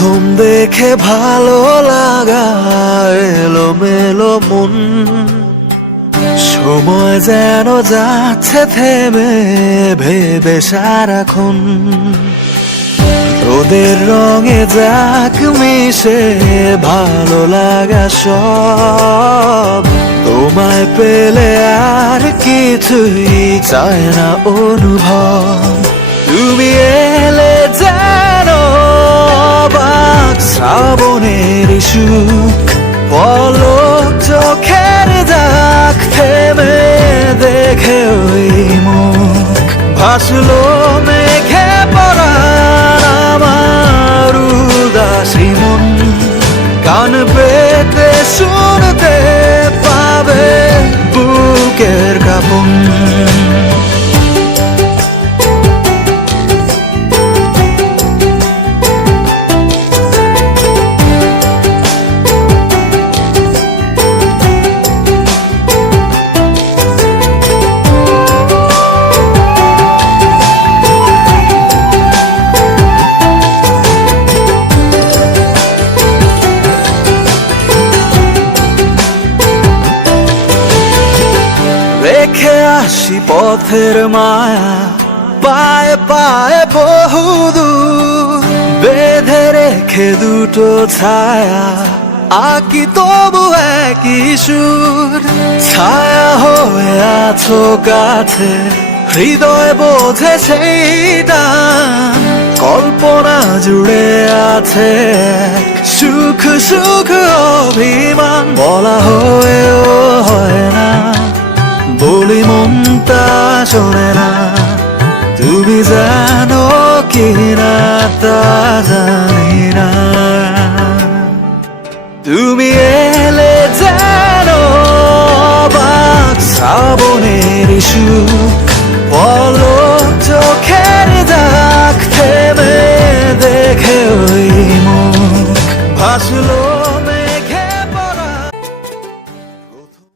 প্রথম দেখে ভালো লাগা এলোমেলো মন, সময় যেন যাচ্ছে থেমে ভেবে সারাক্ষণ। রোদের রঙে যাক মিশে ভালো লাগা সব, তোমায় পেলে আর কিছুই চায় না অনুভব। তুমি এলে যেন অবাক শ্রাবণের সুখ, পলক চোখের দাগ থেমে দেখে ওই মুখ। ভাসলো মেঘে পড়া আমার উদাসী মন, কান পেতে শুনতে পাবে বুকের কাঁপন। রেখে আসি পথের মায়া, পায়ে পায়ে বহুদূর বেঁধে রেখে দুটো ছায়া, আঁকি তবু একই সুর। ছায়া হয়ে আছো কাছে, হৃদয় বোঝে সেইটা, কল্পনা জুড়ে আছে সুখ সুখ অভিমান। বলা হয়েও হয় না, বলি মন তা শোনে না, তুমি জানো কি না তা জানি না। তুমি এলে যেন অবাক শ্রাবণের সুখ,